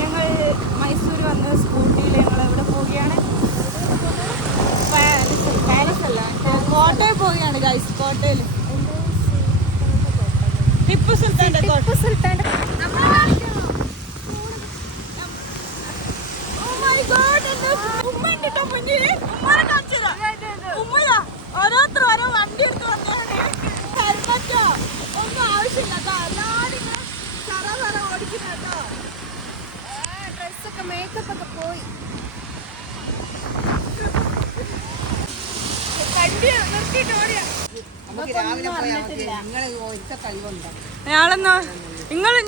ഞങ്ങൾ മൈസൂർ വന്ന് സ്കൂട്ടിയിൽ ഞങ്ങൾ എവിടെ പോവുകയാണ്? പാലസ് അല്ല, കോട്ടയിൽ പോവുകയാണ് ഗൈസ്. കോട്ടയിൽ ടിപ്പു സുൽത്താൻ്റെ ഓരോരുത്തർ ഓരോ വണ്ടി എടുത്ത് വന്നാണ്. ഹെൽമറ്റോ ഒന്നും ആവശ്യമില്ല കേട്ടോ. എല്ലാവരും ചറ ഓടിക്കുന്ന കേട്ടോ. ഡ്രസ്സൊക്കെ മേക്കപ്പ് ഒക്കെ പോയി.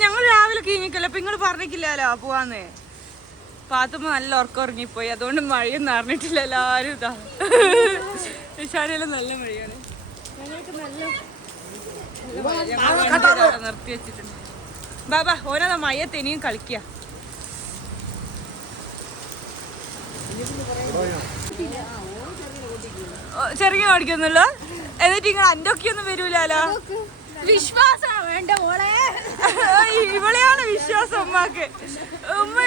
ഞങ്ങൾ രാവിലെ കീഞ്ഞിക്കല്ലോ. അപ്പൊ നിങ്ങൾ പറഞ്ഞിട്ടില്ലല്ലോ പോവാന്ന്. പാത്തുമ്മ നല്ല ഉറക്കം ഉറങ്ങിപ്പോയി. അതുകൊണ്ട് മഴയൊന്നും അറിഞ്ഞിട്ടില്ല. എല്ലാരും ഇതാ വിശാലയിലും നല്ല മഴയാണ്. ഞങ്ങൾക്ക് നല്ല നിർത്തി വെച്ചിട്ടുണ്ട്. ബാബാ ഓരോ മഴയത്ത് ഇനിയും കളിക്കുക. ചെറിയ ഓടിക്കൊന്നുമല്ലോ. എന്നിട്ട് നിങ്ങൾ അന്റൊക്കെയൊന്നും വരൂലോ. വിശ്വാസം വേണ്ട മോളെ. ഇവളെയാണ് വിശ്വാസം ഉമ്മാക്ക്. ഉമ്മ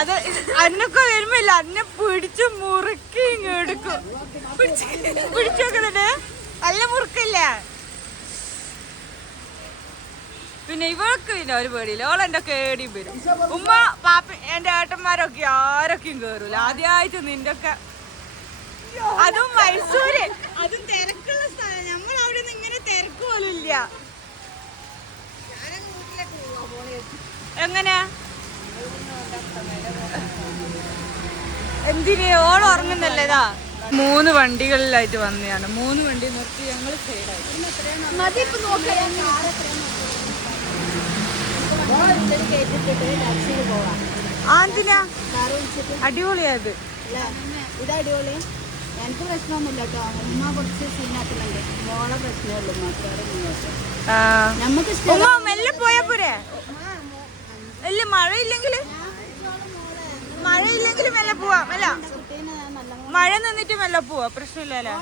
അത് അന്നൊക്കെ വരുമ്പോല്ല അന്നെ പിടിച്ചു മുറുക്കി എടുക്കും. പിടിച്ചോക്കുന്നുണ്ട്. നല്ല മുറുക്കില്ല. പിന്നെ ഇവൾക്ക് പിന്നെ ഒരു പേടിയില്ല. ഓളെന്റെ കേടിയും വരും. ഉമ്മ പാപ്പ എന്റെ ഏട്ടന്മാരൊക്കെ ആരൊക്കെയും കേറൂല. ആദ്യമായിട്ട് നിന്റെ ഒക്കെ അതും മൈസൂര്, അതും തിരക്കുള്ള സ്ഥലം. നമ്മൾ അവിടെ നിന്ന് ഇങ്ങനെ തിരക്ക് പോലും ഇല്ല. എങ്ങനെയാ എന്തിന് ഓളം ഉറങ്ങുന്നല്ലേ? ഇതാ 3 വണ്ടികളിലായിട്ട് വന്നതാണ്. 3 വണ്ടി നിർത്തി ഞങ്ങൾ സൈഡായി. ആന്തിനാ അടിപൊളിയായത്. ഇത് അടിപൊളി. എനിക്ക് പ്രശ്നമൊന്നുമില്ല കേട്ടോ. ഉമ്മ കുറച്ച് സീനാക്കുന്നുണ്ട്. മോളെ പ്രശ്നമുള്ളൂ. നമുക്ക് മെല്ലെ പോയാ പോരെ. ഇല്ല മഴയില്ലെങ്കില് മെല്ലെ പോവാ. അല്ല മഴ നിന്നിട്ട് മെല്ലെ പോവാ. പ്രശ്നമില്ലല്ലോ.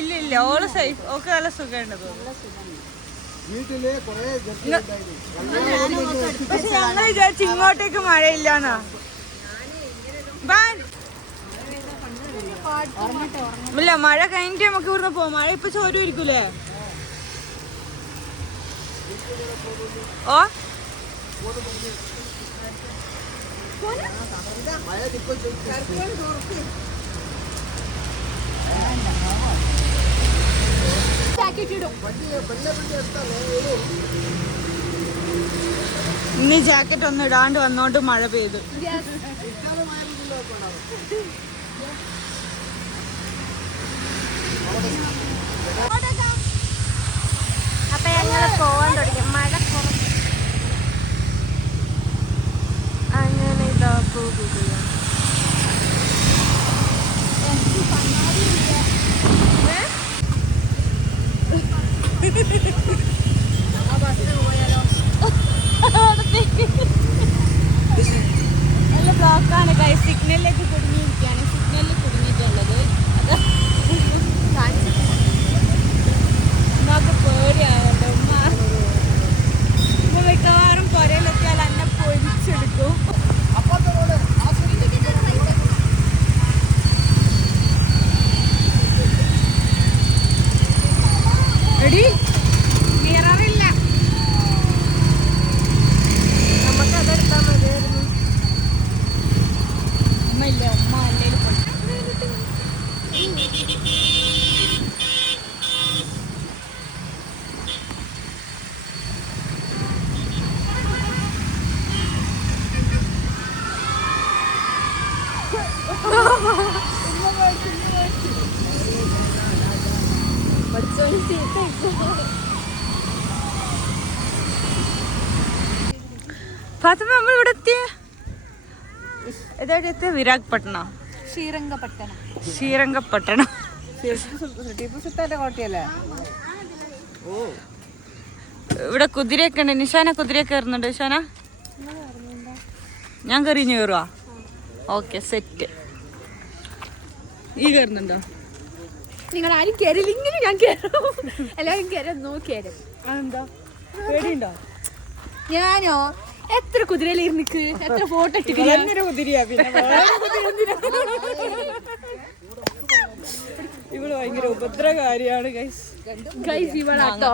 ഇല്ല ഇല്ല ഓള് സേഫ്. ഓക്ക് നല്ല സുഖമുണ്ട് തോന്നുന്നു. പക്ഷെ ഞങ്ങൾ വിചാരിച്ചു ഇങ്ങോട്ടേക്ക് മഴയില്ലാന്നാ. ഇല്ല മഴ കഴിഞ്ഞിട്ട് നമുക്ക് ഇവിടുന്ന് പോവാം. മഴ ഇപ്പൊ ചോരുമായിരിക്കൂലേ? ഓ ഇനി ജാക്കറ്റ് ഒന്നും ഇടാണ്ട് വന്നോണ്ട് മഴ പെയ്തു. അപ്പൊ ഞങ്ങള് പോവാൻ തുടങ്ങി. മഴ അങ്ങനെ ഇതാ പോകുകയാണ്. നല്ല ബ്ലോക്കാണ് കൈ. സിഗ്നലിലേക്ക് കുടുങ്ങിയിരിക്കുകയാണ്. സിഗ്നലിൽ കുടുങ്ങിയിട്ടുള്ളത് അത് ഉമ്മക്ക് പേടിയാവുന്നുണ്ട്. ഉമ്മ മിക്കവാറും പുരയിലെത്തിയാൽ എന്നെ പൊരിച്ചെടുക്കും. എടി മിററില്ല. നമുക്കതെടുത്താൽ മതിയായിരുന്നു. ഉമ്മ ഇല്ല. ഉമ്മ അല്ലേലും പോയി. ഫാത്തിമ നമ്മൾ ഇവിടെ എത്തിയ എത്തിയ വിരാഗ്പട്ടണം. ശ്രീരംഗപട്ടണം. ടിപ്പു സുൽത്താന്റെ കോട്ടയല്ലേ? ഇവിടെ കുതിരയൊക്കെ ഉണ്ട്. നിഷാന കുതിരയൊക്കെ കയറുന്നുണ്ട്. നിഷാന ഞാൻ കയറിഞ്ഞ് കയറുവാ. Okay set. ഈ കയറുന്നുണ്ടോ? നിങ്ങൾ ആരും കയറില്ലെങ്കിലും ഞാൻ കയറും. എല്ലാവരും കയറും കയറും. അതെന്താ പേടിയുണ്ടോ? ഞാനോ എത്ര കുതിരയിലിരുന്നിക്ക് എത്ര ഫോട്ടോ ഇട്ടിട്ട് കുതിരയാ. പിന്നെ ഇവള് ഭയങ്കര ഉപദ്രവകാരിയാണ് ഗൈസ്. ഇവളാട്ടോ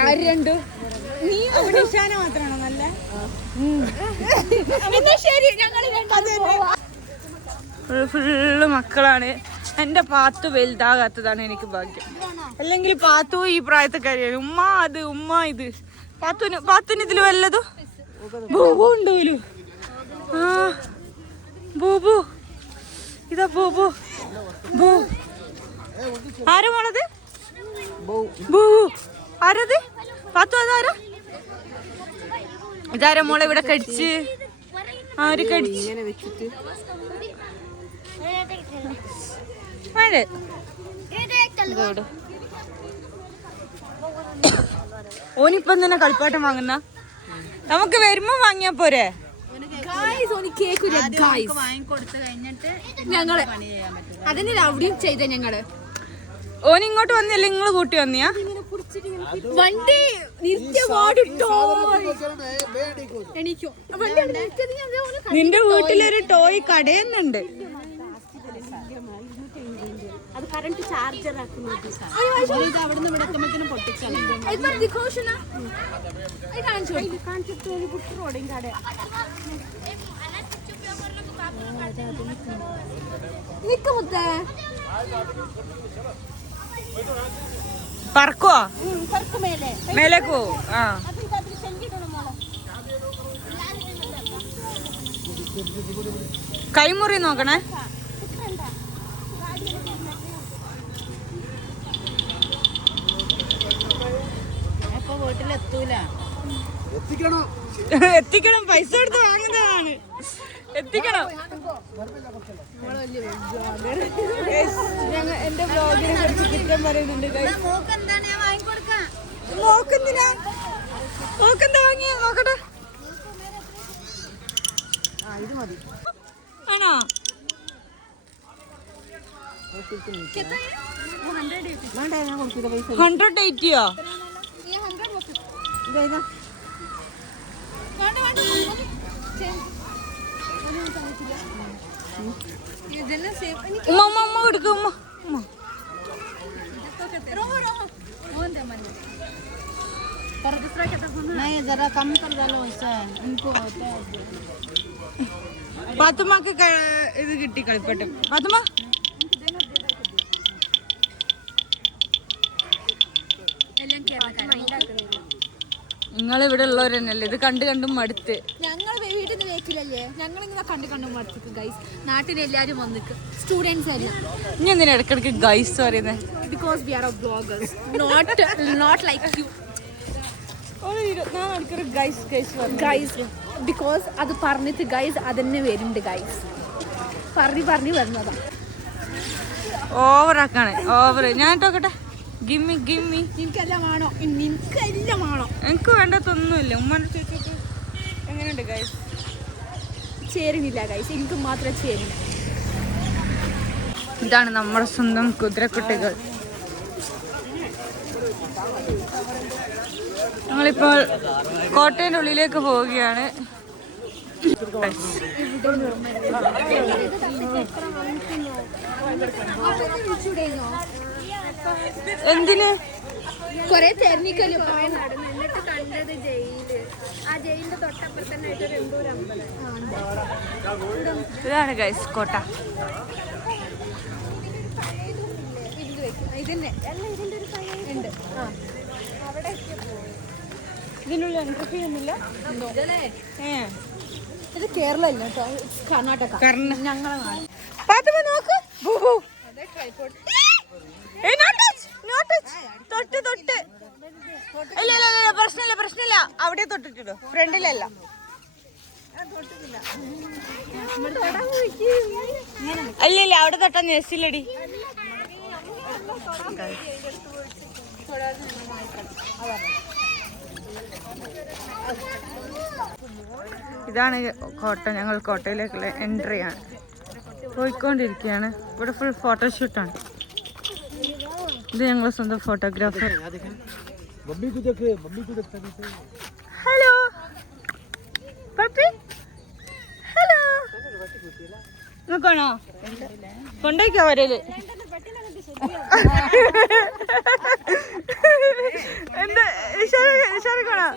ആര് രണ്ടു നീ നിശാന മാത്രമാണോ നല്ല? ശരി ഞങ്ങൾ ഫുള്ള് മക്കളാണ്. എന്റെ പാത്തു വലുതാകാത്തതാണ് എനിക്ക് ഭാഗ്യം. അല്ലെങ്കിൽ പാത്തു ഈ പ്രായത്തെ കാര്യമാണ്. ഉമ്മ അത് ഉമ്മ ഇത്. പാത്തുന് ഇതില് വല്ലതും ബൂബു ഉണ്ടോലു. ആ ബൂബു ഇതാ ബൂബു. ബൂ ആരാ മോളത്? ബൂ ആരത്? പാത്തു അതാരാ? ഇതാരാ മോളെ ഇവിടെ കടിച്ച്? ആര് കടിച്ച്? ഓനിപ്പം തന്നെ കളിപ്പാട്ടം വാങ്ങുന്ന നമുക്ക് വരുമ്പോ വാങ്ങിയാ പോരെ? ഞങ്ങള് അതിന് അവിടെയും ചെയ്ത ഞങ്ങള് ഓനിങ്ങോട്ട് വന്നില്ല, നിങ്ങള് കൂട്ടി വന്നിയാ? വണ്ടി എണീക്കോ നിന്റെ വീട്ടിലൊരു ടോയ് കടയുന്നുണ്ട്. അത് കറണ്ട് ചാർജർ ആക്കുന്നത്. അവിടുന്ന് ഇവിടെ എത്തുമ്പോഴത്തേനും പൊട്ടിച്ചാണ്. പറക്കോ മേലേക്കോ? ആ കൈമുറി നോക്കണേ. എത്തിക്കണം, പൈസ കൊടുത്ത് വാങ്ങുന്നതാണ്. എത്തിക്കണം. എന്റെ ബ്ലോഗിനെ കുറിച്ച് കുറ്റം പറയുന്നുണ്ട്. നോക്കെന്തിനാ? നോക്കെന്താ വാങ്ങിയ നോക്കട്ടെ. ആണോ? 180യോ? ഉമ്മ ഉമ്മ ഉമ്മ കൊടുക്കും. ഉമ്മ ഉമ്മ जरा कम कर डालो वैसा इनको होता है. പാത്തുമ്മക്ക് ഇത് കിട്ടി കളിപ്പട്ടം. പാത്തുമ്മ നിങ്ങളിവിടെ ഉള്ളവരെന്നല്ലേ ഇത് കണ്ടു കണ്ടും മടുത്ത്. ഞങ്ങൾ വീട്ടിൽ നിന്ന് വേക്കില്ലല്ലേ, ഞങ്ങൾ ഇങ്ങനെ കണ്ടും മടുത്തിക്ക് ഗൈസ്. നാട്ടിലെല്ലാരും വന്നിക്ക് സ്റ്റുഡൻസ് എല്ലാം. ഇനി എന്തിനാ ഇടക്കിടക്ക് ഗൈസ് പറയുന്നത്? Because we are a bloggers, not like you. Guys because അത് പറഞ്ഞിട്ട് ഗൈസ് അതന്നെ വരുന്നുണ്ട് ഗൈസ്. പറഞ്ഞ് വരുന്നതാ. ഓവറാക്കാണ് ഓവർ. ഞാൻ നോക്കട്ടെ. ഗിമ്മി ഗിമ്മി. എനിക്കെല്ലാം വേണോ? നിനക്കെല്ലാം വേണോ? എനിക്ക് വേണ്ടതൊന്നുമില്ല. ഉമ്മാൻ്റെ ചോദിച്ചിട്ട് എങ്ങനെയുണ്ട് ഗൈസ്? ചേരുന്നില്ല ഗൈസ്, എനിക്ക് മാത്രമേ ചേരുന്നില്ല. ഇതാണ് നമ്മുടെ സ്വന്തം കുതിരക്കുട്ടികൾ. ഞങ്ങളിപ്പോൾ കോട്ടയുടെ ഉള്ളിലേക്ക് പോവുകയാണ്. എന്തിന് കൊറേ തെരഞ്ഞിക്കല്ലോ നടന്നു. എന്നിട്ട് കണ്ടത് ജയില്. ആ ജയിലിന്റെ തൊട്ടപ്പുറത്ത് തന്നെ ആയിട്ട് എന്തോ ഒരു അമ്പലം. ഇതാണ് ഗൈസ് കോട്ട. ഇതിന്റെ ഇതിന്റെ ഒരു ഉണ്ട്. അവിടെ ഇതിനുള്ള എൻട്രി ഫീ ഒന്നുമില്ല. ഇത് കേരള അല്ല കേട്ടോ, കർണാടക. ഞങ്ങളെ നാട്. തൊട്ട് തൊട്ട് ഇല്ല പ്രശ്നമില്ല പ്രശ്നമില്ല. അവിടെ തൊട്ടിട്ടുണ്ടോ? ഫ്രണ്ടിലല്ല. അല്ല അവിടെ തൊട്ടാ നെസ്സിലടി. ഇതാണ് കോട്ട. ഞങ്ങൾ കോട്ടയിലേക്കുള്ള എൻട്രി ആണ്. പോയിക്കൊണ്ടിരിക്കുകയാണ്. ഇവിടെ ഫുൾ ഫോട്ടോഷൂട്ടാണ്. ഇത് ഞങ്ങളെ സ്വന്തം ഫോട്ടോഗ്രാഫർ. Hello puppy, hello. നോക്കണോ കൊണ്ടേക്കാ വരല്? എന്താ കാണോ?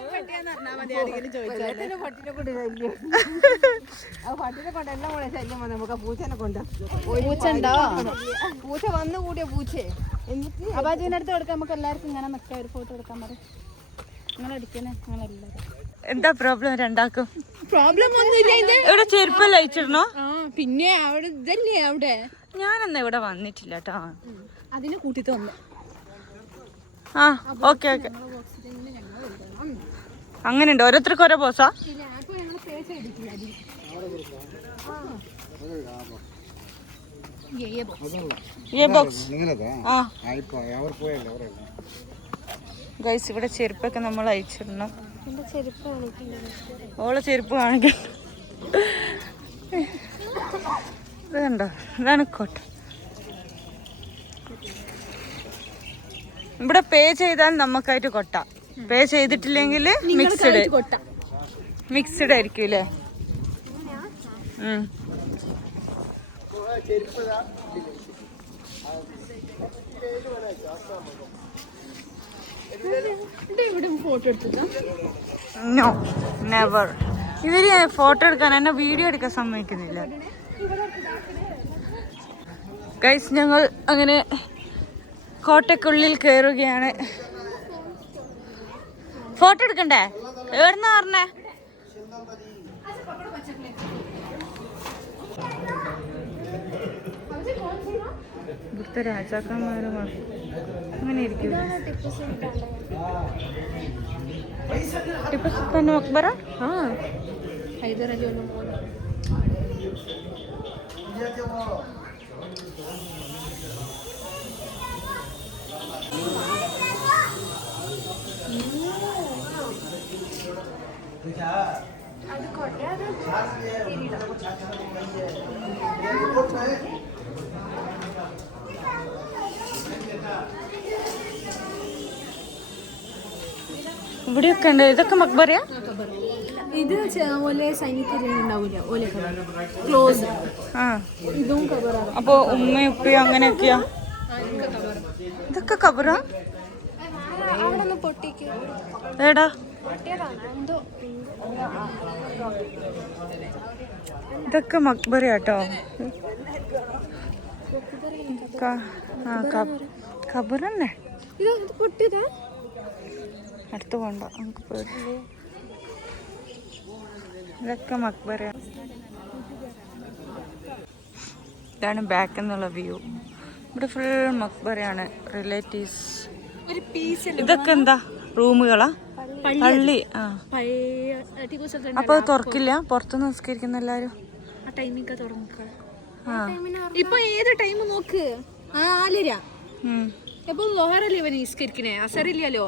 പൂച്ചണ്ടോ? പൂച്ച വന്നു കൂടിയ പൂച്ചേ. അപ്പൊ അതിനടുത്ത് കൊടുക്കാൻ നമുക്ക് എല്ലാവർക്കും ഇങ്ങനെ നിൽക്കാം, ഒരു ഫോട്ടോ എടുക്കാൻ പറയും. നിങ്ങൾ അടിക്കണേ ഞങ്ങളെല്ലാവരും. എന്താ പ്രോബ്ലം രണ്ടാക്കും? പ്രോബ്ലം ഒന്നുമില്ല. ഇവിടെ ചെരുപ്പല്ല അയച്ചിടണോ? പിന്നെ അവിടെ ഇതല്ലേ അവിടെ. ഞാനെന്നാ ഇവിടെ വന്നിട്ടില്ല കേട്ടോ. അതിന് കൂട്ടിട്ട് വന്നു. ആ ഓക്കെ ഓക്കെ. അങ്ങനെയുണ്ട്, ഓരോരുത്തർക്ക് ഓരോ ബോസാ. ഗൈസ് ഇവിടെ ചെരുപ്പൊക്കെ നമ്മൾ അയച്ചിടണം. ഓളെ ചെരുപ്പ് കാണിക്കണം. ഇത് കണ്ടോ, ഇതാണ് കോട്ട. ഇവിടെ പേ ചെയ്താൽ നമുക്കായിട്ട് കൊട്ട, പേ ചെയ്തിട്ടില്ലെങ്കിൽ മിക്സ്ഡ് ആയിരിക്കും അല്ലേ? No never. ഇവര് ഫോട്ടോ എടുക്കാൻ എന്നെ വീഡിയോ എടുക്കാൻ സമ്മതിക്കുന്നില്ല. ഗൈസ് ഞങ്ങൾ അങ്ങനെ കോട്ടയ്ക്കുള്ളിൽ കയറുകയാണ്. ഫോട്ടോ എടുക്കണ്ടേ? എവിടുന്നാ പറഞ്ഞേ? ഇവിടുത്തെ രാജാക്കന്മാരും അങ്ങനെ ഇരിക്കും. ടിപ്പു സുൽത്താൻ മക്ബറ. ഹൈദരലി ഇവിടെയൊക്കെ ഉണ്ട്. ഇതൊക്കെ മക്ബറയാ? ഇത് ഓലെ സൈനികരുണ്ടാവൂല, ഓലെ ക്ലോസ്. ഇതും കബറാണ്. അപ്പൊ ഉമ്മയും ഉപ്പയും അങ്ങനെയൊക്കെയാ? ഇതൊക്കെ കബറാ? ഏടാ? ഇതൊക്കെ മക്ബറയാട്ടോ. കബറന്നെ. അടുത്ത് പോണ്ട, നമുക്ക് പേടി. ഇതൊക്കെ മക്ബറ. ഇതാണ് ബാക്ക് എന്നുള്ള വ്യൂ. ഇവിടെ ഫുൾ മക്ബറയാണ്, റിലേറ്റീവ്സ്. ഇതൊക്കെ എന്താ റൂമുകളാ? പള്ളി. അപ്പൊ തുറക്കില്ല? പുറത്ത് നിസ്കരിക്കുന്ന എല്ലാരും ഇപ്പൊ ഏത് ടൈം നോക്ക്. 4:30. ഇപ്പൊ ലോഹറല്ലേ ഇവന് നിസ്കരിക്കണേ? അസറില്ലല്ലോ.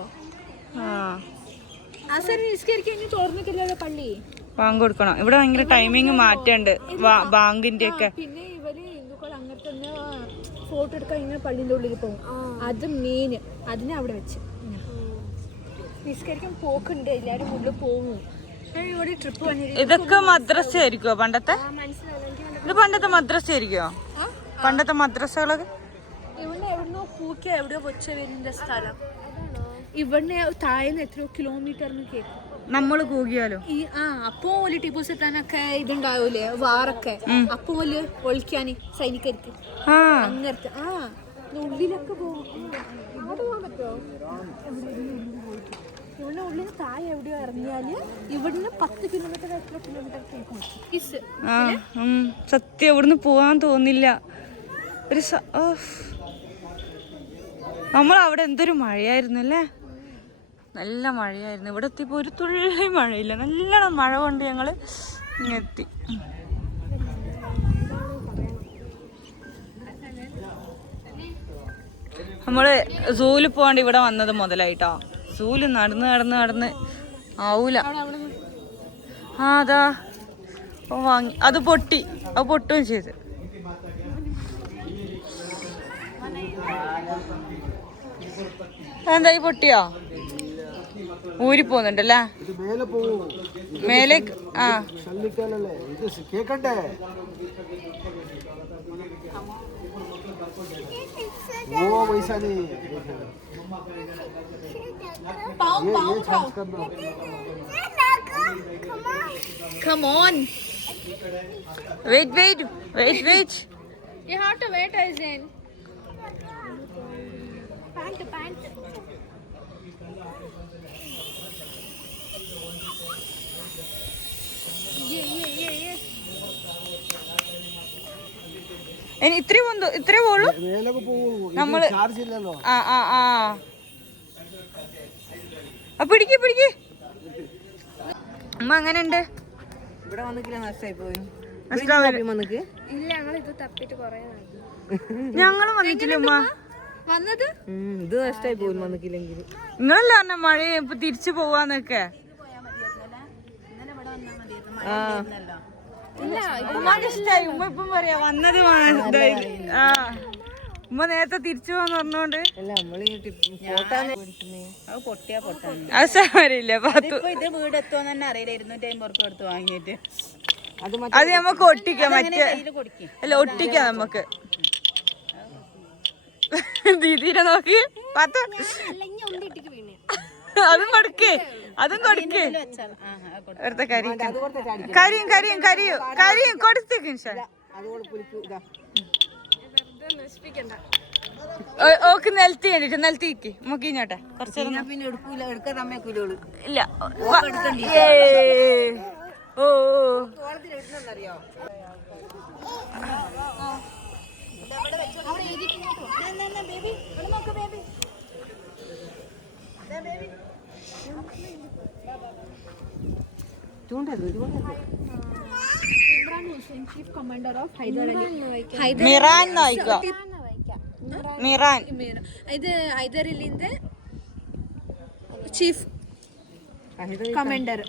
അസർ നിസ്കരിക്കാൻ തുറന്നിട്ടില്ലല്ലോ പള്ളി. ബാങ്ക് കൊടുക്കണം. ഇവിടെ ഭയങ്കര ടൈമിങ് മാറ്റമുണ്ട് ബാങ്കിന്റെ ഒക്കെ. പിന്നെ ഇവര് ഹിന്ദുക്കൾ അങ്ങനെ തന്നെ ഫോട്ടോ എടുക്കാൻ ഇങ്ങനെ പള്ളിന്റെ ഉള്ളിൽ പോകും. അത് മെയിൻ. അതിനെ അവിടെ വെച്ച് നിസ്കരിക്കാൻ പോക്കുണ്ട്, എല്ലാരും ഉള്ളിൽ പോകും. ഇവിടെ ട്രിപ്പ് വന്നിട്ട് ഇതൊക്കെ മദ്രസ ആയിരിക്കുമോ പണ്ടത്തെ? ഇത് പണ്ടത്തെ മദ്രസ ആയിരിക്കുമോ? പണ്ടത്തെ മദ്രസകളൊക്കെ ഇവിടെ എവിടുന്നോ പൂക്കി എവിടെയോ വെച്ച വരുന്ന സ്ഥലം. ഇവിടെ താഴെന്ന് എത്രയോ കിലോമീറ്ററിന് കേൾക്കും നമ്മള് കൂകിയാലോ. അപ്പൊ ഓല് ടിപ്പു സുൽത്താനൊക്കെ ഇതുണ്ടാവൂലേ, വാറൊക്കെ, അപ്പൊ ഓല് ഒളിക്കാന് സൈനികർക്ക് അങ്ങനത്തെ ഉള്ളിലൊക്കെ പോകും. അവിടെ പോകാൻ പറ്റുമോ? ഇവിടെ ഉള്ളിൽ താഴെ എവിടെയോ ഇറങ്ങിയാല് ഇവിടുന്ന് 10 കിലോമീറ്റർ എത്ര കിലോമീറ്റർ കേൾക്കും. സത്യം ഇവിടുന്ന് പോവാൻ തോന്നില്ല. ഒരു നമ്മളവിടെ എന്തൊരു മഴയായിരുന്നു അല്ലേ? നല്ല മഴയായിരുന്നു. ഇവിടെ എത്തിയപ്പോൾ ഒരു തുള്ളി മഴയില്ല. നല്ലോണം മഴ കൊണ്ട് ഞങ്ങൾ ഇങ്ങെത്തി. നമ്മൾ സൂല് പോകാണ്ട് ഇവിടെ വന്നത് മുതലായിട്ടോ. സൂല് നടന്ന് ആവൂല. അതാ വാങ്ങി, അത് പൊട്ടി, അത് പൊട്ടുകയും ചെയ്ത്. എന്തായി പൊട്ടിയോ? ഊരി പോന്നുണ്ടല്ലേ മേലെ. ആ Come on. Wait. You have to wait, Aizen. Pant. Yeah. ഇനി ഇത്രേ പോളൂ നമ്മള്. പിടിക്ക്. അമ്മ അങ്ങനെ ഉണ്ട്. ഞങ്ങളും വന്നിട്ടില്ല ഉമ്മ. വന്നത് ഇത് നഷ്ടമായി പോയി വന്നിട്ടില്ലെങ്കിൽ. നിങ്ങളല്ല പറഞ്ഞ മഴ ഇപ്പൊ തിരിച്ചു പോവാന്നൊക്കെ. ഉമ്മാക്ക് ഇഷ്ടായി. ഉമ്മ ഇപ്പം പറയാ വന്നത് ഉമ്മ നേരത്തെ തിരിച്ചു പോവാന്ന് പറഞ്ഞോണ്ട്. അത് സാരില്ല. ഇത് വീട് എത്തുമെന്ന് തന്നെ അറിയില്ല. 250 ഉറുപ്പിക കൊടുത്ത് വാങ്ങിയിട്ട് അത് നമുക്ക് ഒട്ടിക്കാം. മറ്റേ അല്ല ഒട്ടിക്കാം നമുക്ക്. ദീദീനെ നോക്കി അതും കൊടുക്കേ വെറുതെ കരിയും കൊടുത്തേക്കും. ഓക്ക് നിലത്തി കണ്ടിട്ട് നിലത്തിക്ക് മുക്കിഞ്ഞോട്ടെ കുറച്ച് ഇല്ല. ഓ Chief Commander of Hyder Ali. Miran നോയിക്കോ. Miran ഇത് ഹൈദർ അലിന്റെ ചീഫ് കമാൻഡർ.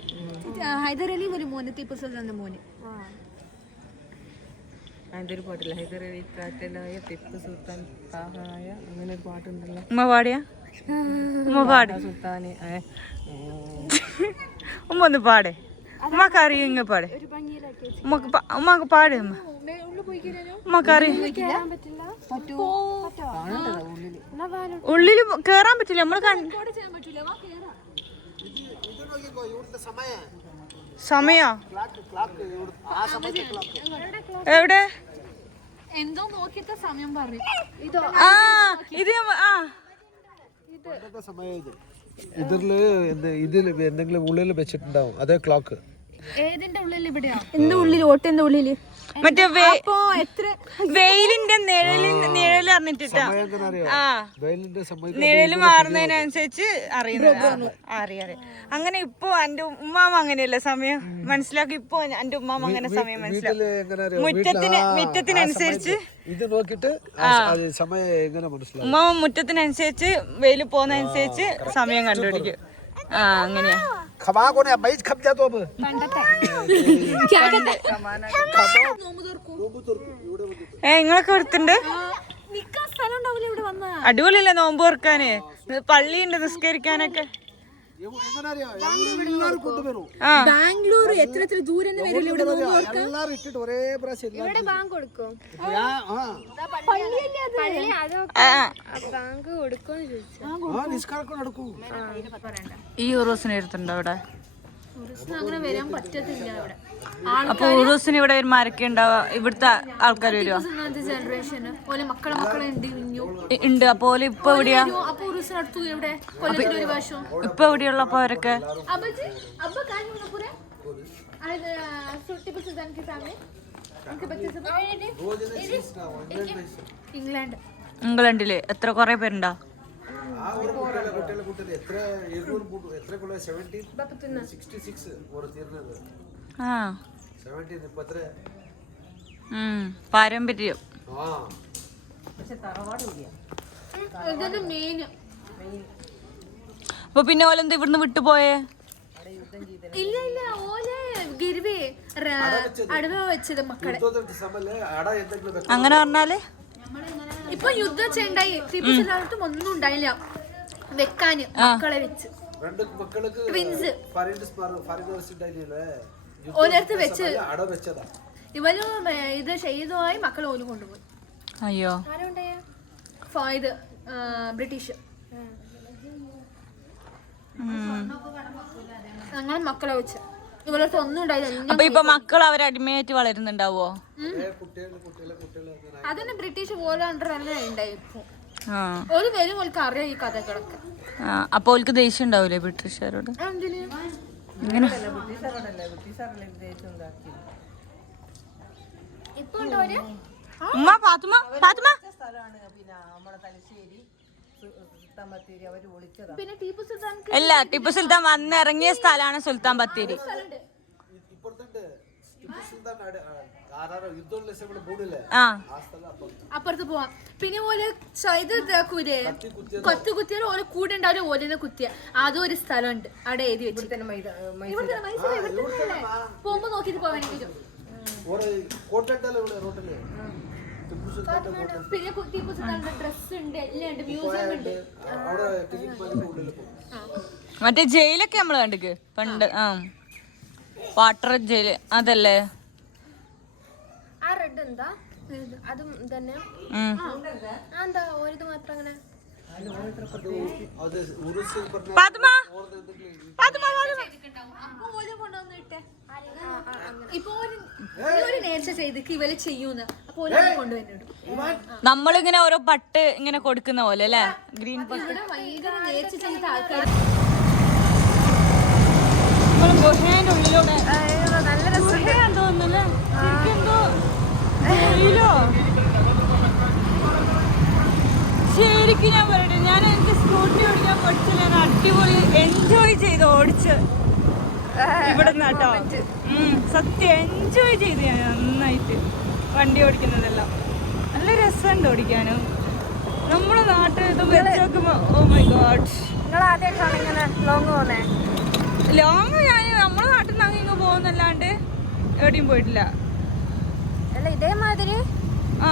ഹൈദർ അലി ഒരു മോന്, ടിപ്പു സുൽത്താന്റെ മോന്. അതൊരു പാട്ടില്ല, ഹൈദർ അലി കാറ്റലായ ടിപ്പു സുൽത്താൻ താഹായ അങ്ങനെ ഒരു പാട്ടുണ്ടല്ലോ. ഉമ്മ പാടിയാ? ഉമ്മ പാട്. സുൽത്താന് ഉമ്മ ഒന്ന് പാടേ. ഉമ്മക്ക് അറിയും. ഇങ്ങ പാടേ. ഉമ്മക്ക് പാടേ. ഉമ്മക്ക് അറിയും. ഉള്ളില് കേറാൻ പറ്റില്ല. നമ്മള് സമയോ എവിടെ എന്തോ നോക്കിയിട്ട് സമയം പറഞ്ഞു. ഇത് ഇതില് എന്തെങ്കിലും ഉള്ളിൽ വെച്ചിട്ടുണ്ടാവും. അതേ ക്ലോക്ക്. ഏതിന്റെ ഉള്ളിൽ? ഇവിടെയോ? എന്ത് ഉള്ളിൽ? ഓട്ടിന്റെ ഉള്ളില് മറ്റേ എത്ര വെയിലിന്റെ നിഴല് അറിഞ്ഞിട്ടാ. നിഴല് മാറുന്നതിനനുസരിച്ച് അറിയുന്നത്. അറിയാം. അങ്ങനെ ഇപ്പൊ എന്റെ ഉമ്മാമ അങ്ങനെയല്ല സമയം മനസ്സിലാക്കി. ഇപ്പൊ എന്റെ ഉമ്മാമ അങ്ങനെ സമയം മനസ്സിലാക്കും. മുറ്റത്തിനനുസരിച്ച് ഇത് നോക്കിട്ട് സമയം എങ്ങനെ മനസ്സിലാവും? ഉമ്മാമ മുറ്റത്തിനനുസരിച്ച് വെയില് പോകുന്നതനുസരിരിച്ച് സമയം കണ്ടുപിടിക്കും. അങ്ങനെയാ. നിങ്ങളൊക്കെ എടുത്തുണ്ട്. അടിപൊളിയല്ലേ നോമ്പ് തുറക്കാന്? പള്ളിയുണ്ട് നിസ്കരിക്കാനൊക്കെ. ബാംഗ്ലൂർ എത്ര ദൂരം ഈ ഉറൂസിന് എടുത്തുണ്ടോ അവിടെ? അങ്ങനെ വരാൻ പറ്റത്തില്ല. അപ്പൊ ഉറൂസിന് ഇവിടെ ഒരു മരക്ക ഉണ്ടാവുക. ഇവിടുത്തെ ആൾക്കാർ വരുമോ? ജനറേഷന് ഓലെ മക്കളെ ഉണ്ട്. അപ്പൊ ഇപ്പൊ എവിടെയാ? ഇപ്പൊ എവിടെയുള്ളപ്പോ അവരൊക്കെ ഇംഗ്ലണ്ടില് എത്ര കൊറേ പേരുണ്ടോ? പാരമ്പര്യം. അപ്പൊ പിന്നെ ഓലെന്താ ഇവിടുന്ന് വിട്ടുപോയേ? ഇല്ല ഓലെ ഗിരിവേ അടവ വെച്ചത് മക്കളെ. അങ്ങനെ പറഞ്ഞാല് ഇപ്പൊ യുദ്ധം ഉണ്ടായി ടിപ്പു സുൽത്താനത്തും ഒന്നും ഉണ്ടായില്ല വെക്കാന് മക്കളെ വെച്ച് ട്വിൻസ് ഓരോരുത്ത് വെച്ച് ഇവര് ഇത് ഷഹീദുമായി മക്കളെ ഓലും കൊണ്ടുപോയി. അയ്യോ ഇത് ബ്രിട്ടീഷ് ഞങ്ങളെ മക്കളെ വെച്ച് ഇവരടുത്ത് ഒന്നും ഉണ്ടായില്ല. അപ്പൊ ഇപ്പൊ മക്കൾ അവരെ അടിമയായിട്ട് വളരുന്നുണ്ടാവോ? അതന്നെ ബ്രിട്ടീഷ് പോലെ അണ്ടറല്ലേ ഉണ്ടായി. ഇപ്പൊ ഒരു വരും ഓൾക്ക് അറിയാം ഈ കഥകളൊക്കെ. അപ്പൊ ഓൾക്ക് ദേഷ്യം ഉണ്ടാവൂലേ ബ്രിട്ടീഷുകാരോട്? ഇങ്ങനെ ഉമ്മ പാത്തുമ്മ പാത്തുമ്മ പിന്നെ ടിപ്പു സുൽത്താൻ അല്ല ടിപ്പു സുൽത്താൻ വന്നിറങ്ങിയ സ്ഥലമാണ് സുൽത്താൻ ബത്തേരി. അപ്പുറത്ത് പോവാം. പിന്നെ ഓല് ഇതാക്കൂലേ കൊത്തു കുത്തിയാൽ ഓരോ കൂടെ ഉണ്ടാവില്ല ഓലിനെ കുത്തിയ അതും ഒരു സ്ഥലമുണ്ട് അവിടെ എഴുതി വെച്ചിട്ട് പോകുമ്പോ നോക്കിട്ട് പോവാണെങ്കിൽ. പിന്നെ ടിപ്പു സുൽത്താന്റെ ഡ്രസ് ഉണ്ട് എല്ലാം ഉണ്ട് മ്യൂസിയം ഉണ്ട്. മറ്റേ ജയിലൊക്കെ നമ്മള് കണ്ടിക്ക് പണ്ട്. വാട്ടർ ജയില് അതല്ലേ? ആ റെഡ് എന്താ അതും തന്നെ എന്താ ഓരത് മാത്രം അങ്ങനെ നമ്മളിങ്ങനെ ഓരോ പട്ട് ഇങ്ങനെ കൊടുക്കുന്ന പോലെ അല്ലേ? ഗ്രീൻ പട്ട്. ഗുഹേന്റെ ഉള്ളിലൂടെ നല്ല രസം തോന്നുന്നല്ലേ? ശരിക്കും ഞാൻ പറയട്ടെ, ഞാൻ എനിക്ക് സ്കൂട്ടി ഓടിക്കാൻ പഠിച്ചില്ല. ഞാൻ അടിപൊളി എൻജോയ് ചെയ്ത് ഓടിച്ച് ഇവിടെ നിന്നാട്ടോ. സത്യം എൻജോയ് ചെയ്ത് ഞാൻ നന്നായിട്ട് വണ്ടി ഓടിക്കുന്നതെല്ലാം. നല്ല രസമുണ്ട് ഓടിക്കാനും. നമ്മുടെ നാട്ടിൽ ഇത് വെച്ച് നോക്കുമ്പോ ഓ മൈ ഗോഡ്. നിങ്ങൾ ആദ്യമായിട്ടാണ് ഇങ്ങനെ ലോങ് പോകുന്നേ? ലോങ് ഞാൻ നമ്മുടെ നാട്ടിൽ നിന്ന് അങ്ങ് ഇങ്ങ് പോകുന്നല്ലാണ്ട് എവിടെയും പോയിട്ടില്ല. അല്ല ഇതേമാതിരി ആ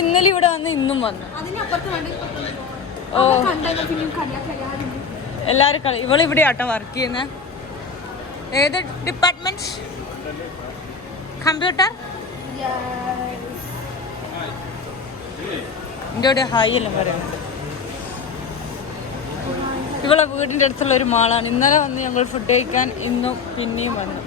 ഇന്നലെ ഇവിടെ വന്ന് ഇന്നും വന്നു. ഓ എല്ലാരും കളി. ഇവളിവിടെ ആട്ടോ വർക്ക് ചെയ്യുന്ന. ഏത് ഡിപ്പാർട്ട്മെന്റ്? കമ്പ്യൂട്ടർ. എൻ്റെ കൂടെ ഹായ് എല്ലാം പറയുന്നുണ്ട്. ഇവളെ വീടിൻ്റെ അടുത്തുള്ള ഒരു മാളാണ്. ഇന്നലെ വന്ന് ഞങ്ങൾ ഫുഡ് കഴിക്കാൻ ഇന്നും പിന്നെയും വന്നു.